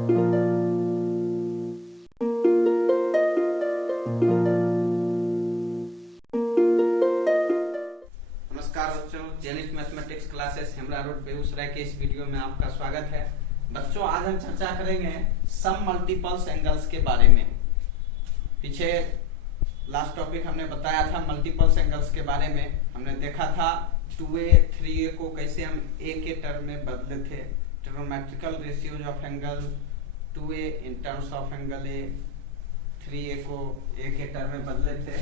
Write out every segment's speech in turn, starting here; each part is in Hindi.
नमस्कार बच्चों, Zenith mathematics classes Hemra road Begusarai के इस वीडियो में आपका स्वागत है। बच्चों, आज हम चर्चा करेंगे सम मल्टीपल्स एंगल्स के बारे में। पीछे लास्ट टॉपिक हमने बताया था मल्टीपल्स एंगल्स के बारे में। हमने देखा था 2a 3a को कैसे हम a के टर्म में बदले थे, trigonometrical ratios of angle 2a in terms of angle a, 3a को a के टर्म में बदले थे।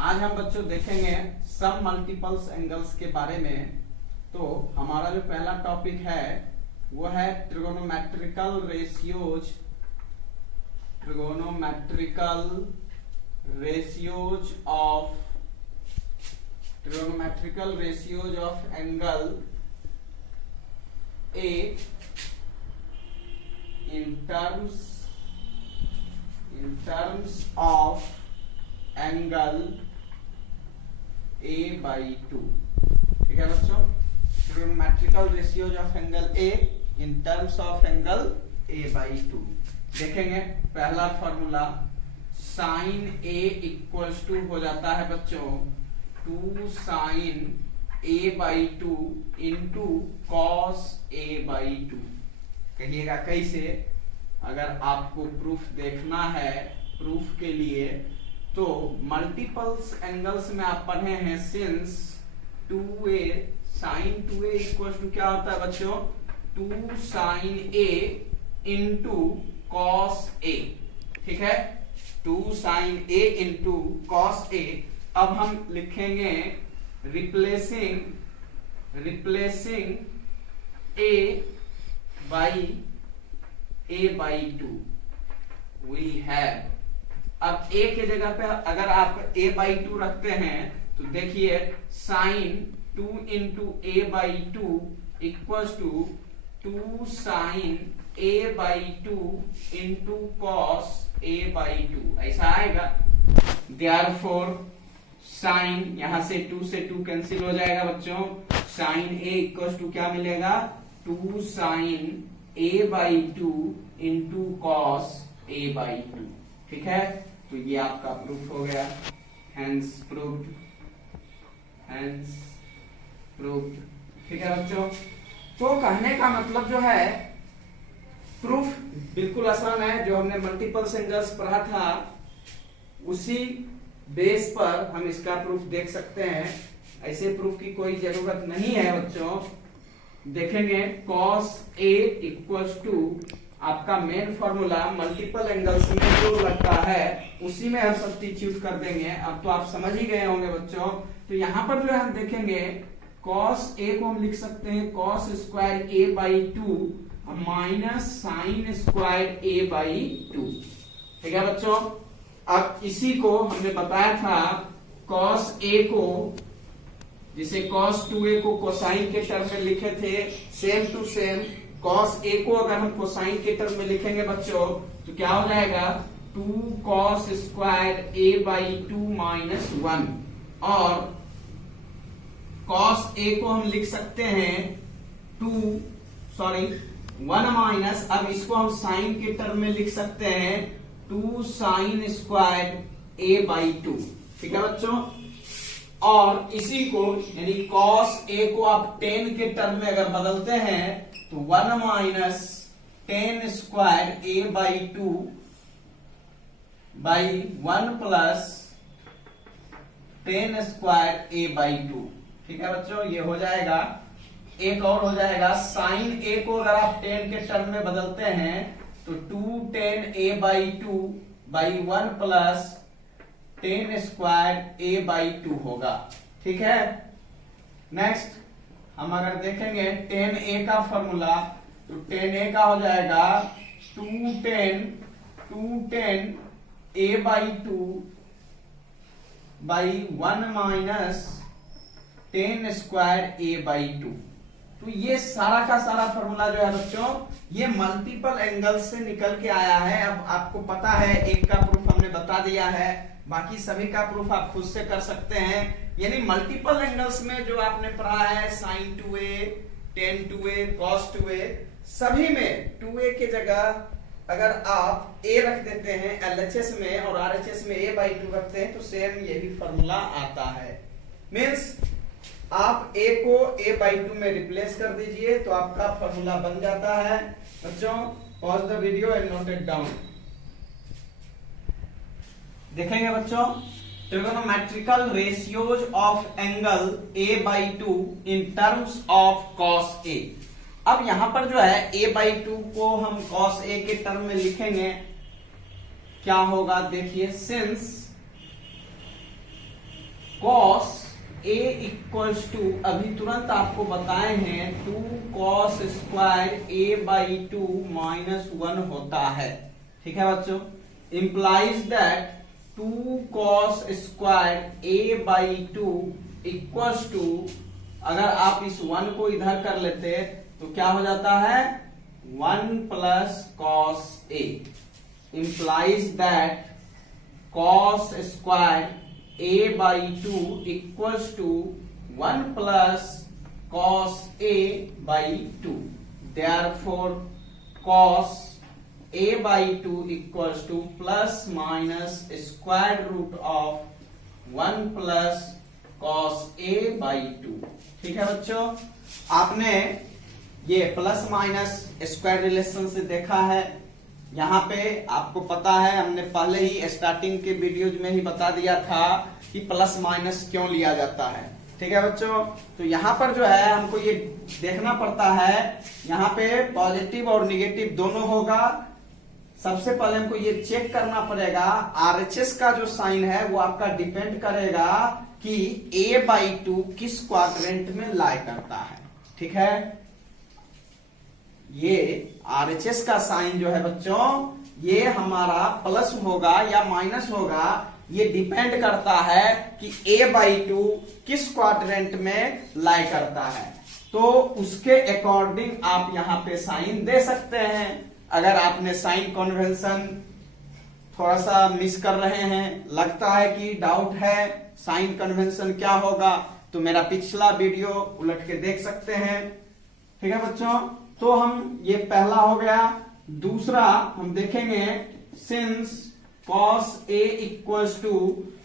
आज हम बच्चों देखेंगे सम मल्टीपल्स एंगल्स के बारे में। तो हमारा जो पहला टॉपिक है वो है trigonometrical ratios of angle A in terms of angle A/2। ठीक है बच्चों, trigonometrical ratios of angle A in terms of angle A/2 देखेंगे। पहला formula sine A equals to हो जाता है बच्चों 2 sine A/2 into cos A/2। कहिएगा कैसे? अगर आपको प्रूफ देखना है, प्रूफ के लिए तो मल्टीपल्स एंगल्स में आप पढ़े हैं since 2a sign 2a equals to क्या होता है बच्चों 2 sine a into cos a। ठीक है, 2 sine a into cos a। अब हम लिखेंगे रिप्लेसिंग a/2 वी हैव। अब a के जगह पे अगर आप a/2 रखते हैं तो देखिए sine 2 into a/2 equals to 2 sine a/2 into cos a/2 ऐसा आएगा। देयरफॉर साइन यहां से 2 से 2 कैंसिल हो जाएगा बच्चों। साइन a इक्वल्स टू क्या मिलेगा 2 sine a/2 into cos a/2। ठीक है, तो ये आपका प्रूफ हो गया। Hence proved. ठीक है बच्चों, तो कहने का मतलब जो है प्रूफ बिल्कुल आसान है। जो हमने मल्टीपल्स एंगल्स पढ़ा था उसी बेस पर हम इसका प्रूफ देख सकते हैं। ऐसे प्रूफ की कोई जरूरत नहीं है बच्चों। देखेंगे cos A इक्वल्स टू आपका मेन फॉर्मूला मल्टीपल एंगल्स में जो लगता है उसी में हम सब्स्टिट्यूट कर देंगे। अब तो आप समझ ही गए होंगे बच्चों। तो यहाँ पर जो है हम देखेंगे cos A को हम लिख सकते हैं cos square A/2 minus sine square A/2। ठीक है बच्चों, अब इसी को हमने बताया था cos A को, जिसे cos 2A को कोसाइन के टर्म में लिखे थे, same to same cos A को अगर हम कोसाइन के टर्म में लिखेंगे बच्चों तो क्या हो जाएगा 2 cos स्क्वायर A/2 माइनस 1। और cos A को हम लिख सकते हैं 1 माइनस, अब इसको हम साइन के टर्म में लिख सकते हैं 2 साइन स्क्वायर A/2। ठीक है बच्चों, और इसी को यानी cos A को आप 10 के टर्म में अगर बदलते हैं तो 1 minus 10 square A/2 by 1 plus 10 square A/2। ठीक है बच्चों, ये हो जाएगा। एक और हो जाएगा साइन A को अगर आप 10 के टर्म में बदलते हैं तो 2 10 A/2 by 1 plus 10 square A/2 होगा। ठीक है, नेक्स्ट हम अगर देखेंगे 10a का फॉर्मूला तो 10a का हो जाएगा 2 10 A/2 by 1 minus 10 square A/2। तो ये सारा का सारा फॉर्मूला जो है बच्चों ये मल्टीपल एंगल से निकल के आया है। अब आपको पता है एक का प्रूफ हमने बता दिया है, बाकी सभी का प्रूफ आप खुद से कर सकते हैं। यानी मल्टीपल एंगल्स में जो आपने पढ़ा है sin 2a, tan 2a, cos 2a, सभी में 2a के जगह अगर आप a रख देते हैं LHS में और RHS में a/2 रखते हैं तो सेम यही फॉर्मूला आता है। मीन्स आप a को a/2 में रिप्लेस कर दीजिए तो आपका फॉर्मूला बन जाता है। बच्चों pause the video and note it down. देखेंगे बच्चों, trigonometrical ratios of angle a/2 in terms of cos a। अब यहां पर जो है a/2 को हम cos a के टर्म में लिखेंगे, क्या होगा देखिए, since cos a equals to, अभी तुरंत आपको बताए हैं 2 cos स्क्वायर a/2 -1 होता है। ठीक है बच्चों, implies that 2 cos square a/2 equals to, अगर आप इस 1 को इधर कर लेते तो क्या हो जाता है 1 plus cos a, implies that cos square a/2 equals to 1 plus cos a/2। Therefore cos a/2 equals to plus minus square root of 1 plus cos a/2। ठीक है बच्चों, आपने ये प्लस माइनस स्क्वायर रिलेशन से देखा है। यहाँ पे आपको पता है, हमने पहले ही स्टार्टिंग के वीडियोज में ही बता दिया था कि प्लस माइनस क्यों लिया जाता है। ठीक है बच्चों, तो यहाँ पर जो है हमको ये देखना पड़ता है, यहाँ पे पॉजिटिव और निगेटिव दोनों होगा। सबसे पहले हमको ये चेक करना पड़ेगा RHS का जो साइन है वो आपका डिपेंड करेगा कि a/2 किस क्वाड्रेंट में लाई करता है। ठीक है, ये RHS का साइन जो है बच्चों, ये हमारा प्लस होगा या माइनस होगा, ये डिपेंड करता है कि a/2 किस क्वाड्रेंट में लाई करता है। तो उसके अकॉर्डिंग आप यहाँ पे साइन दे सकते हैं। अगर आपने साइन कन्वेंशन थोड़ा सा मिस कर रहे हैं, लगता है कि डाउट है साइन कन्वेंशन क्या होगा, तो मेरा पिछला वीडियो उलट के देख सकते हैं। ठीक है बच्चों, तो हम ये पहला हो गया। दूसरा हम देखेंगे since cos a equals to,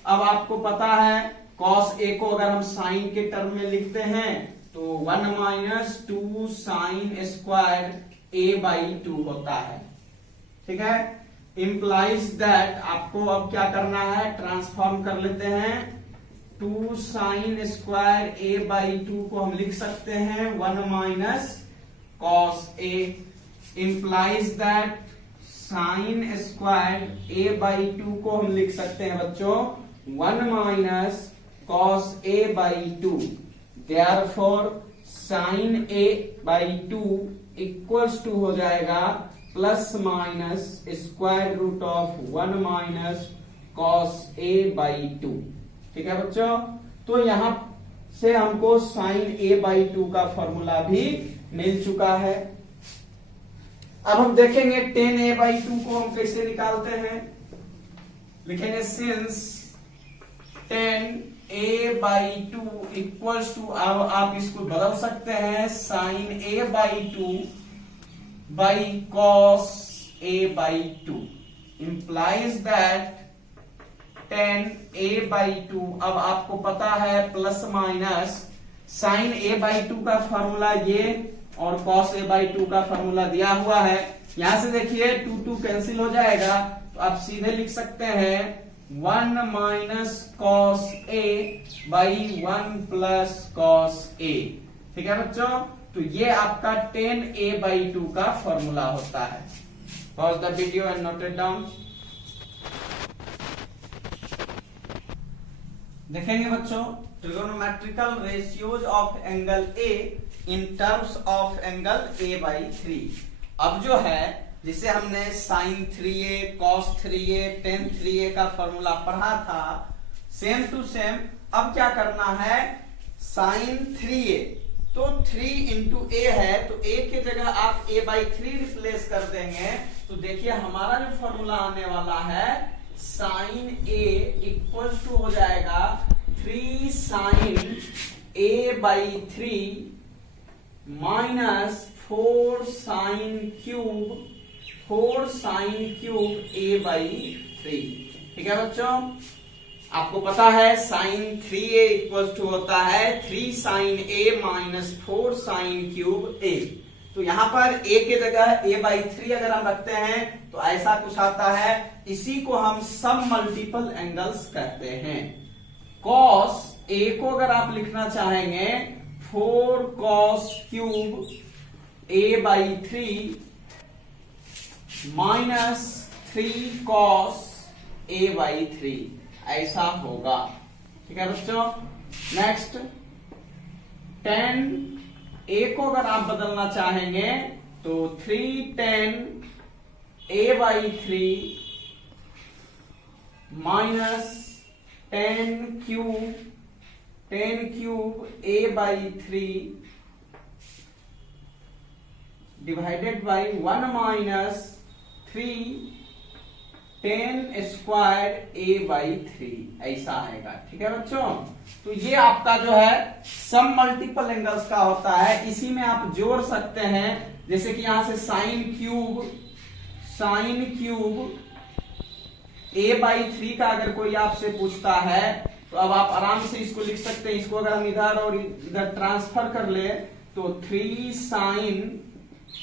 अब आपको पता है cos a को अगर हम साइन के टर्म में लिखते हैं तो 1 माइनस 2 साइन स्क्वायर a/2 होता है। ठीक है, इंप्लाइज दैट, आपको अब क्या करना है, ट्रांसफॉर्म कर लेते हैं। 2 साइन स्क्वायर a/2 को हम लिख सकते हैं 1 minus cos a, implies that sine square a/2 को हम लिख सकते हैं बच्चों 1 minus cos a/2। Therefore sine a/2 equals to हो जाएगा plus minus square root of 1 minus cos a/2। ठीक है बच्चों, तो यहां से हमको साइन a/2 का फॉर्मूला भी मिल चुका है। अब हम देखेंगे tan a/2 को हम कैसे निकालते हैं। लिखेंगे since tan a/2 equals to, अब आप इसको बदल सकते हैं, sine a/2 by cos a/2, implies that tan a/2, अब आपको पता है प्लस माइनस साइन a/2 का फॉर्मूला ये और cos a/2 का फॉर्मूला दिया हुआ है। यहां से देखिए 2 कैंसिल हो जाएगा, तो आप सीधे लिख सकते हैं 1 minus cos a by 1 plus cos a। ठीक है बच्चों, तो ये आपका tan a/2 का फॉर्मूला होता है। Pause the video and note it down. देखेंगे बच्चों, trigonometrical ratios of angle A in terms of angle a/3। अब जो है, जिसे हमने sin 3a, cos 3a, tan 3a का फॉर्मूला पढ़ा था, सेम टू सेम अब क्या करना है, sin 3a, तो 3 इंटू a है, तो a की जगह आप a/3 रिप्लेस कर देंगे, तो देखिए हमारा जो फॉर्मूला आने वाला है sin a इक्वल्स टू हो जाएगा 3 sin a/3 minus 4 sin cube 4 sine cube A by 3। ठीक है बच्चों, आपको पता है साइन 3a इक्वल टू होता है 3 sine a minus 4 sine cube a। तो यहां पर a के जगह a बाई 3 अगर हम रखते हैं तो ऐसा कुछ आता है, इसी को हम सब मल्टीपल एंगल्स कहते हैं। कॉस a को अगर आप लिखना चाहेंगे 4 cos cube a by 3 minus 3 cos a by 3, ऐसा होगा। ठीक है बच्चों, नेक्स्ट tan a को अगर आप बदलना चाहेंगे तो 3 tan a by 3 minus tan cube a by 3 divided by 1 minus 3 tan square a by 3, ऐसा आएगा। ठीक है बच्चों, तो ये आपका जो है सम मल्टीपल एंगल्स का होता है, इसी में आप जोड़ सकते हैं। जैसे कि यहां से साइन क्यूब a बाई 3 का अगर कोई आपसे पूछता है तो अब आप आराम से इसको लिख सकते हैं। इसको अगर हम इधर और इधर ट्रांसफर कर ले तो 3 sine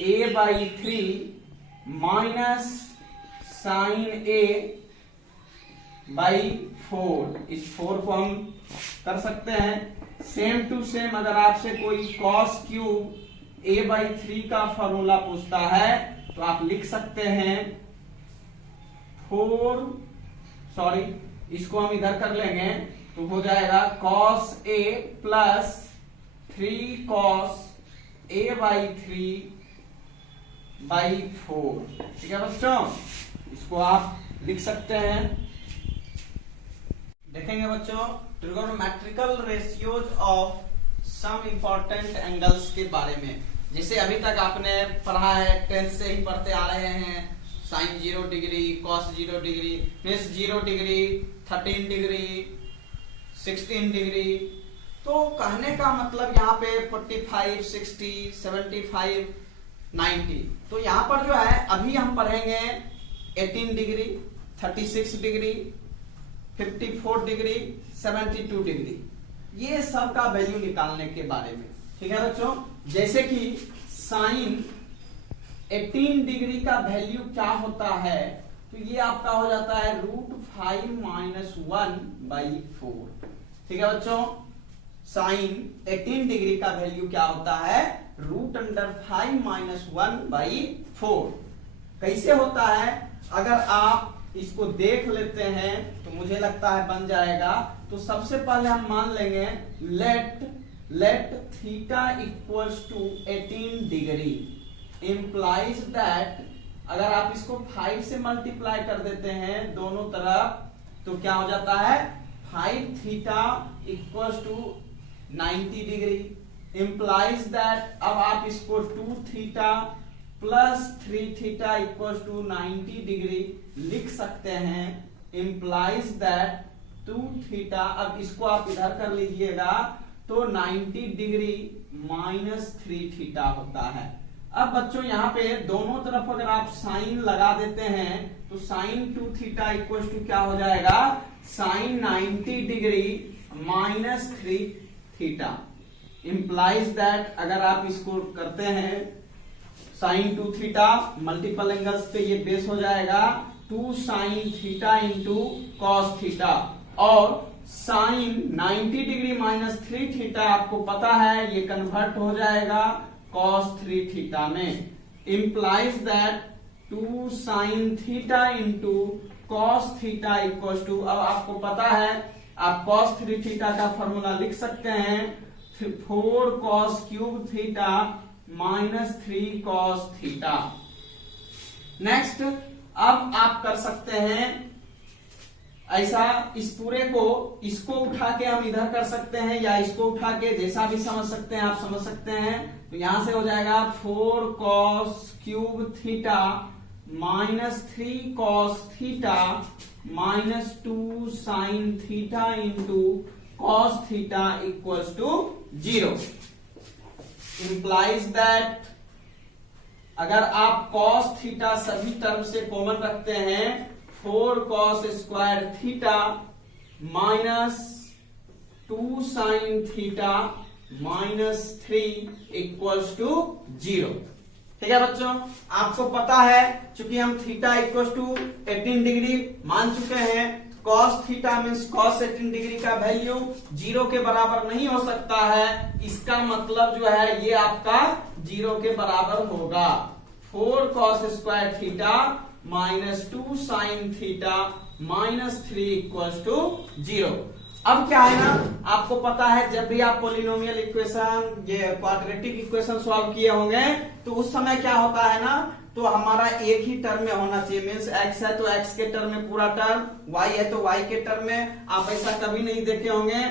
a by 3 minus sine a by 4, इस 4 को हम कर सकते हैं। सेम टू सेम अगर आपसे कोई कॉस क्यूब a बाई 3 का फॉर्मूला पूछता है तो आप लिख सकते हैं इसको हम इधर कर लेंगे तो हो जाएगा cos a plus 3 cos a by 3 by 4। ठीक है बच्चों, इसको आप लिख सकते हैं। देखेंगे बच्चों trigonometrical ratios of some important angles के बारे में। जैसे अभी तक आपने पढ़ा है, 10th से ही पढ़ते आ रहे हैं, sine 0 degree, cos 0 degree, plus 0 degree, 13 degree, 16 degree. तो कहने का मतलब यहाँ पे 45, 60, 75, 90। तो यहाँ पर जो है अभी हम पढ़ेंगे 18 डिग्री, 36 डिग्री, 54 डिग्री, 72 डिग्री, ये सब का वैल्यू निकालने के बारे में। ठीक है बच्चों, जैसे कि साइन 18 डिग्री का वैल्यू क्या होता है, तो ये आपका हो जाता है √5 माइनस 1 बाई 4। ठीक है बच्चों, साइन 18 डिग्री का वैल्यू क्या होता है, √5 माइनस 1 बाई 4। कैसे होता है, अगर आप इसको देख लेते हैं तो मुझे लगता है बन जाएगा। तो सबसे पहले हम मान लेंगे let theta equals to 18 degree implies that, अगर आप इसको 5 से मल्टीप्लाई कर देते हैं दोनों तरफ तो क्या हो जाता है 5 theta equals to 90 degree. implies that, अब आप इसको 2 theta plus 3 theta equals to 90 degree लिख सकते हैं। implies that 2 थीटा, अब इसको आप इधर कर लीजिएगा तो 90 डिग्री माइनस 3 थीटा होता है। अब बच्चों यहाँ पे दोनों तरफ अगर आप साइन लगा देते हैं तो साइन 2 थीटा इक्वल टू क्या हो जाएगा, sine 90 degree minus 3 theta. Implies that, अगर आप इसको करते हैं साइन 2 थीटा मल्टीपल एंगल्स पे ये बेस हो जाएगा 2 sine theta into cos theta, और साइन 90 डिग्री माइनस 3 थीटा आपको पता है ये कन्वर्ट हो जाएगा cos 3 थीटा में। implies that 2 sine theta into cos theta equal to, अब आपको पता है आप cos 3 थीटा का फॉर्मूला लिख सकते हैं 4 cos cube theta minus 3 cos theta. Next, अब आप कर सकते हैं ऐसा, इस पूरे को इसको उठा के हम इधर कर सकते हैं या इसको उठा के जैसा भी समझ सकते हैं आप समझ सकते हैं। तो यहां से हो जाएगा 4 cos cube theta minus 3 cos theta minus 2 sine theta into cos theta equals to 0। implies that, अगर आप cos थीटा सभी टर्म से कॉमन रखते हैं 4 cos square theta minus 2 sine theta minus 3 equals to 0। ठीक है बच्चों, आपको पता है चूंकि हम थीटा इक्वल्स टू 18 डिग्री मान चुके हैं, cos theta means cos 18 degree का वैल्यू 0 के बराबर नहीं हो सकता है, इसका मतलब जो है ये आपका 0 के बराबर होगा। 4 cos square theta minus 2 sine theta minus 3 equals to 0। अब क्या है ना, आपको पता है जब भी आप पोलिनोमियल इक्वेशन ये क्वाड्रेटिक इक्वेशन सॉल्व किए होंगे तो उस समय क्या होता है ना, तो हमारा एक ही टर्म में होना चाहिए। मीन्स x है तो x के टर्म में पूरा टर्म, y है तो y के टर्म में। आप ऐसा कभी नहीं देखे होंगे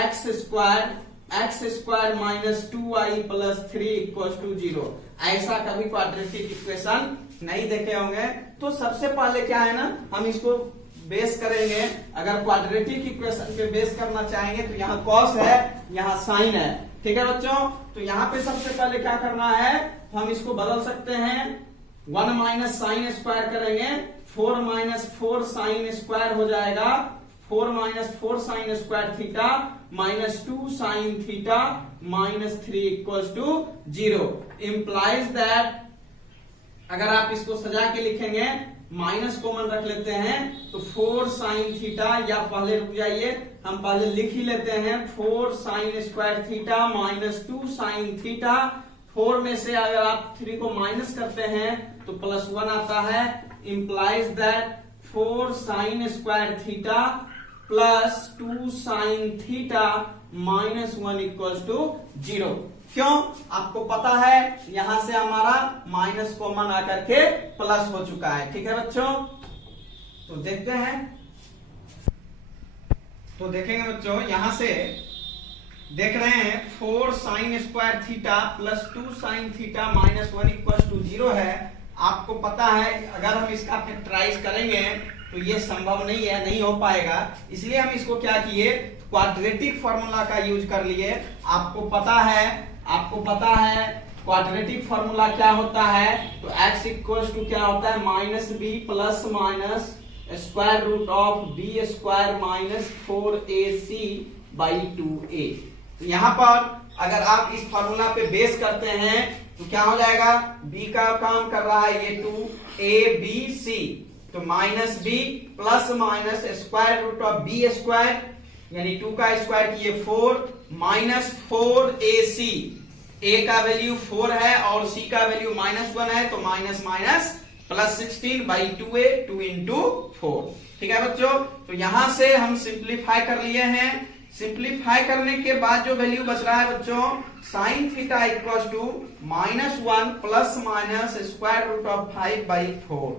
x square minus 2y plus 3 equal to 0, ऐसा कभी क्वाड्रेटिक इक्वेशन नहीं देखे होंगे। तो सबसे पहले क्या है ना, हम इसको बेस करेंगे। अगर क्वाड्रेटिक इक्वेशन पे बेस करना चाहेंगे तो यहाँ cos है, यहाँ साइन है। ठीक है बच्चों, तो यहाँ पे सबसे पहले क्या करना है, हम इसको बदल सकते हैं। 1 माइनस साइन स्क्वायर करेंगे, 4 माइनस 4 साइन स्क्वायर हो जाएगा। 4 minus 4 sine square theta minus 2 sine theta minus 3 equals to 0। Implies that, अगर आप इसको सजा के लिखेंगे, माइनस कॉमन रख लेते हैं तो 4 साइन थीटा, या पहले रुक जाइए हम पहले लिख ही लेते हैं, 4 sine square theta minus 2 sine theta. 4 में से अगर आप 3 को माइनस करते हैं तो प्लस 1 आता है। Implies that 4 sine square theta plus 2 sine theta minus 1 equals to 0। क्यों, आपको पता है यहां से हमारा माइनस कॉमन आकर के प्लस हो चुका है। ठीक है बच्चों, तो देखते हैं, तो देखेंगे बच्चों यहां से देख रहे हैं 4 sine square theta plus 2 sine theta minus 1 equal to 0 है। आपको पता है अगर हम इसका फैक्टराइज करेंगे तो ये संभव नहीं है, नहीं हो पाएगा। इसलिए हम इसको क्या किए, क्वाड्रेटिक फॉर्मूला का यूज कर लिए। आपको पता है क्वाड्रेटिक फॉर्मूला क्या होता है, तो x इक्वल्स टू क्या होता है, minus B plus minus square root of B square minus 4ac by 2a। तो यहाँ पर अगर आप इस फॉर्मूला पे बेस करते हैं तो क्या हो जाएगा, b का काम कर रहा है ये 2abc, तो minus b plus minus square root of B square यानी 2 का स्क्वायर किए 4 माइनस 4ac। a का वैल्यू 4 है और c का वैल्यू माइनस 1 है, तो minus minus plus 16 by 2a, 2 into 4। ठीक है बच्चों, तो यहां से हम सिंप्लीफाई कर लिए हैं। सिंप्लीफाई करने के बाद जो वैल्यू बच रहा है बच्चों, sine theta equal to minus 1 plus minus square root of 5 by 4।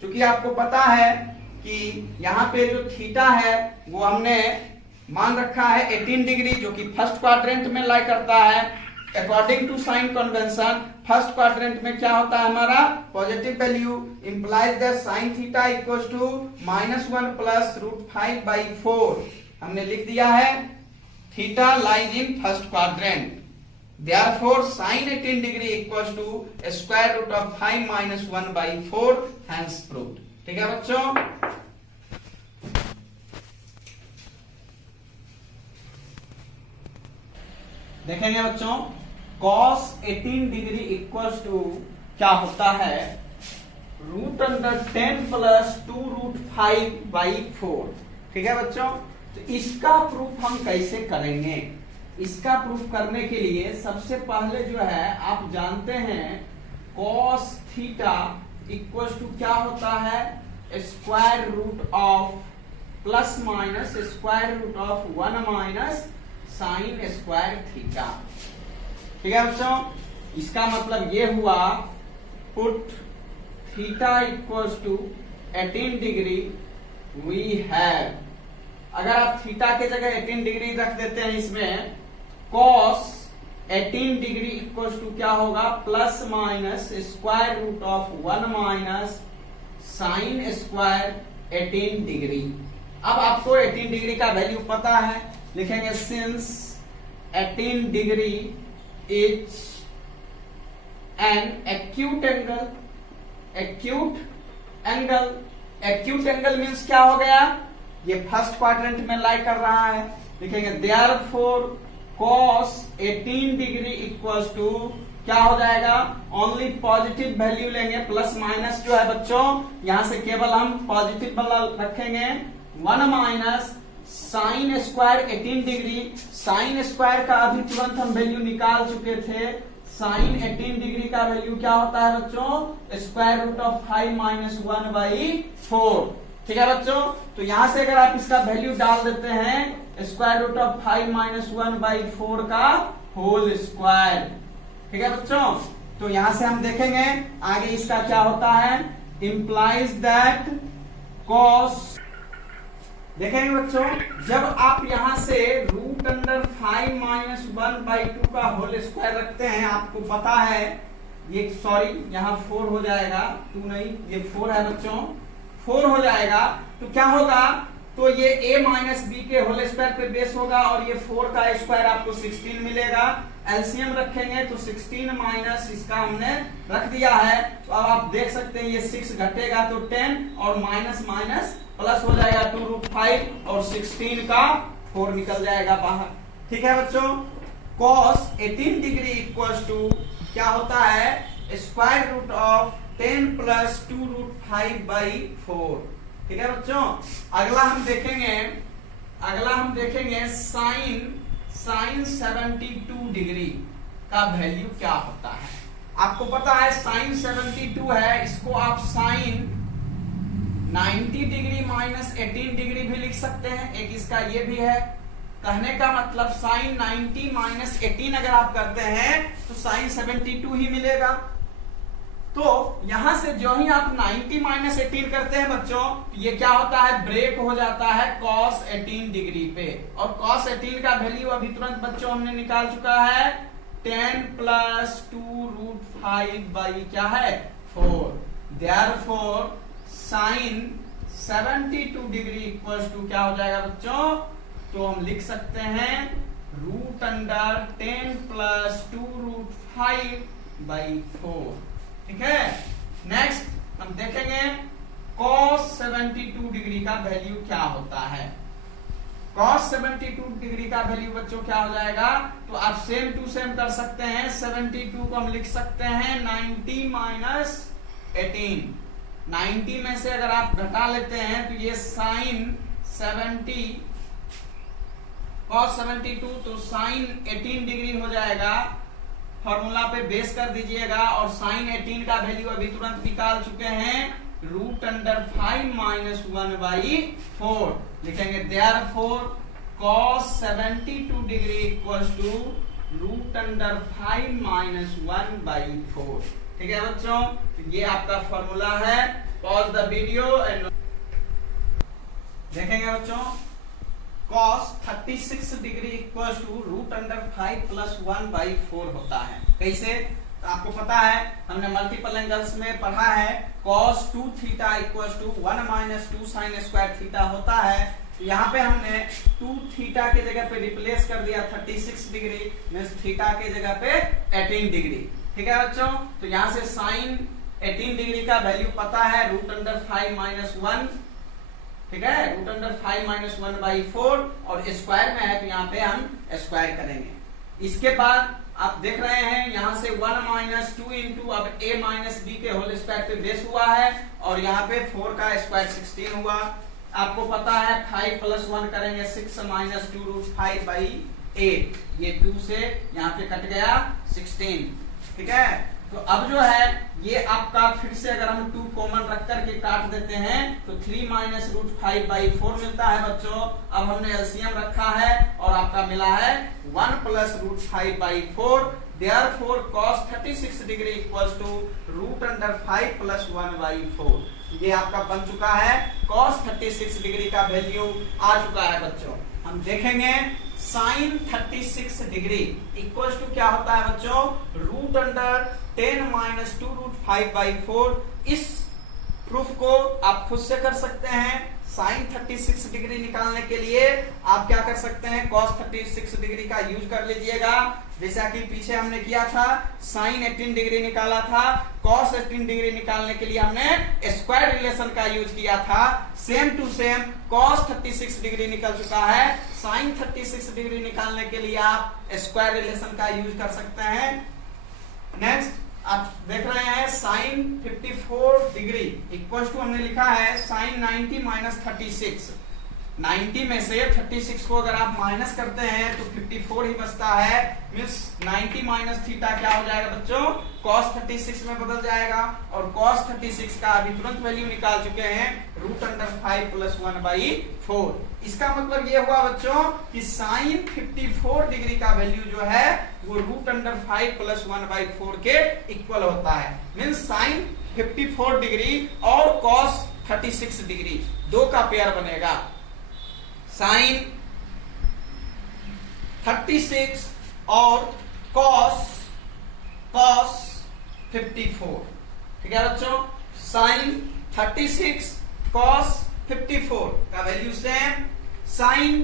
क्योंकि आपको पता है कि यहाँ पे जो थीटा है वो हमने मान रखा है 18 डिग्री, जो कि फर्स्ट क्वाड्रेंट में लाई करता है। According to sine convention first quadrant में क्या होता है हमारा, positive value. Implies that sine theta equals to minus 1 plus root 5 by 4। हमने लिख दिया है theta lies in first quadrant, therefore sine 18 degree equals to square root of 5 minus 1 by 4, hence proved. ठीक है बच्चों, देखेंगे बच्चों cos 18 डिग्री इक्वल्स टू क्या होता है, root under 10 plus 2 root 5 by 4। ठीक है बच्चों, तो इसका प्रूफ हम कैसे करेंगे। इसका प्रूफ करने के लिए सबसे पहले जो है आप जानते हैं cos थीटा इक्वल्स टू क्या होता है, square root of plus minus square root of 1 minus sine square theta. ठीक है बच्चों, इसका मतलब ये हुआ put theta equals to 18 degree we have, अगर आप थीटा के जगह 18 डिग्री रख देते हैं इसमें, cos 18 डिग्री इक्वल्स टू क्या होगा, plus minus square root of 1 minus sine square 18 degree. अब आपको 18 डिग्री का वैल्यू पता है, लिखेंगे since 18 degree is an acute angle, acute angle, acute angle means क्या हो गया, ये फर्स्ट क्वाड्रेंट में लाई कर रहा है, लिखेंगे therefore cos 18 degree equals to क्या हो जाएगा, ओनली पॉजिटिव वैल्यू लेंगे, प्लस माइनस जो है बच्चों यहां से केवल हम पॉजिटिव वाला रखेंगे, 1 minus sine square 18 degree, sine square का अभी तुरंत हम वैल्यू निकाल चुके थे, साइन 18 डिग्री का वैल्यू क्या होता है बच्चों, स्क्वायर रूट ऑफ 5 माइनस 1/4। ठीक है बच्चों, तो यहां से अगर आप इसका वैल्यू डाल देते हैं स्क्वायर रूट ऑफ 5 माइनस 1/4 का होल स्क्वायर। ठीक है बच्चों, तो यहां से हम देखेंगे आगे इसका क्या होता है, इंप्लाइज दैट कॉस, देखेंगे बच्चों जब आप यहां से रूट अंडर 5 माइनस 1/2 का होल स्क्वायर रखते हैं, आपको पता है ये, सॉरी यहाँ 4 हो जाएगा, 2 नहीं, ये 4 है बच्चों, 4 हो जाएगा, तो क्या होगा, तो ये a माइनस बी के होल स्क्वायर पे बेस होगा और ये 4 का स्क्वायर आपको 16 मिलेगा, एलसीएम रखेंगे तो 16 माइनस इसका हमने रख दिया है, तो अब आप देख सकते हैं ये 6 घटेगा तो 10 और माइनस माइनस प्लस हो जाएगा 2√5 और 16 का 4 निकल जाएगा बाहर। ठीक है बच्चों, cos 18 डिग्री इक्वल्स टू क्या होता है, स्क्वायर रूट ऑफ 10 प्लस 2√5/4। ठीक है बच्चों, अगला हम देखेंगे साइन 72 डिग्री का वैल्यू क्या होता है। आपको पता है साइन 72 है, इसको आप साइन 90 डिग्री माइनस 18 डिग्री भी लिख सकते हैं, एक इसका ये भी है, कहने का मतलब साइन 90 माइनस 18 अगर आप करते हैं तो साइन 72 ही मिलेगा। तो यहां से जो ही आप 90 माइनस 18 करते हैं बच्चों, ये क्या होता है, ब्रेक हो जाता है cos 18 डिग्री पे, और cos 18 का वैल्यू अभी तुरंत बच्चों हमने निकाल चुका है, 10 प्लस 2√5 क्या है 4, therefore sine 72 degree equals to क्या हो जाएगा बच्चों, तो हम लिख सकते हैं रूट अंडर 10 प्लस 2√5/4। ठीक है, नेक्स्ट हम देखेंगे cos 72 डिग्री का वैल्यू क्या होता है। cos 72 डिग्री का वैल्यू बच्चों क्या हो जाएगा, तो आप सेम टू सेम कर सकते हैं, 72 को हम लिख सकते हैं 90 माइनस 18, 90 में से अगर आप घटा लेते हैं तो ये साइन 70 cos 72 तो साइन 18 डिग्री हो जाएगा, फॉर्मूला पे बेस कर दीजिएगा, और साइन 18 का वैल्यू अभी तुरंत निकाल चुके हैं, रूट अंडर 5 माइनस 1/4 लिखेंगे, therefore cos 72 degree equals to root under 5 minus 1/4। ठीक है बच्चों, तो ये आपका फॉर्मूला है। पॉज द वीडियो एंड देखेंगे बच्चों, cos 36 degree equals to root under 5 plus 1/4 होता है। कैसे, तो आपको पता है हमने मल्टीपल एंगल्स में पढ़ा है, cos 2 theta equals to 1 minus 2 sine square theta होता है। तो यहाँ पे हमने 2 थीटा के जगह पे रिप्लेस कर दिया 36 डिग्री, मींस थीटा के जगह पे 18 डिग्री। ठीक है बच्चों, तो यहाँ से साइन 18 डिग्री का वैल्यू पता है, रूट अंडर 5 माइनस 1, ठीक है, रूट अंडर 5 माइनस 1/4, और स्क्वायर में है तो यहाँ पे हम स्क्वायर करेंगे। इसके बाद आप देख रहे हैं यहाँ से 1 माइनस 2 इंटू अब a माइनस b के होल स्क्वायर पे बेस हुआ है, और यहाँ पे 4 का स्क्वायर 16 हुआ। आपको पता है 5 प्लस 1 करेंगे 6 माइनस 2√5/8, ये 2 से यहाँ पे कट गया 16। ठीक है, तो अब जो है ये आपका फिर से अगर हम 2 कॉमन रख करके काट देते हैं तो 3 माइनस √5/4 मिलता है बच्चों। अब हमने एलसीएम रखा है और आपका मिला है 1 plus √5/4, therefore cos 36 degree equals to root under 5 plus 1/4। ये आपका बन चुका है, cos 36 डिग्री का वैल्यू आ चुका है बच्चों। हम देखेंगे साइन 36 डिग्री इक्वल्स टू क्या होता है बच्चों, रूट अंडर 10 माइनस 2√5/4। इस प्रूफ को आप खुद से कर सकते हैं। साइन 36 डिग्री निकालने के लिए आप क्या कर सकते हैं, cos 36 डिग्री का यूज कर लीजिएगा। जैसा कि पीछे हमने किया था, साइन 18 डिग्री निकाला था, कॉस 18 डिग्री निकालने के लिए हमने स्क्वायर रिलेशन का यूज किया था। Same to same cos 36 degree निकल चुका है, साइन 36 डिग्री निकालने के लिए आप स्क्वायर रिलेशन का यूज कर सकते हैं। नेक्स्ट आप देख रहे हैं साइन 54 डिग्री इक्वल टू हमने लिखा है साइन 90 माइनस 36। 90 में से 36 को अगर आप माइनस करते हैं तो 54 ही बचता है। मींस 90 माइनस थीटा क्या हो जाएगा बच्चों, cos 36 में बदल जाएगा। और cos 36 का अभी तुरंत वैल्यू निकाल चुके हैं, √5 + 1/4। इसका मतलब ये हुआ बच्चों कि साइन 54 डिग्री का वैल्यू जो है वो √5 + 1/4 के इक्वल होता है। मींस साइन 54 डिग्री और cos 36 डिग्री दो का पेयर बनेगा। साइन 36 और cos 54, ठीक है बच्चों। साइन 36 cos 54 का वैल्यू सेम, साइन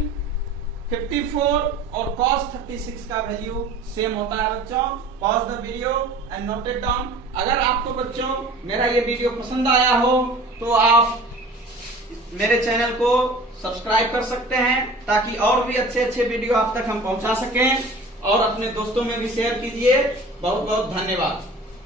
54 और cos 36 का वैल्यू सेम होता है बच्चों। Pause the video and note it down. अगर आपको बच्चों मेरा ये वीडियो पसंद आया हो तो आप मेरे चैनल को सब्सक्राइब कर सकते हैं, ताकि और भी अच्छे अच्छे वीडियो आप तक हम पहुंचा सकें, और अपने दोस्तों में भी शेयर कीजिए। बहुत बहुत धन्यवाद।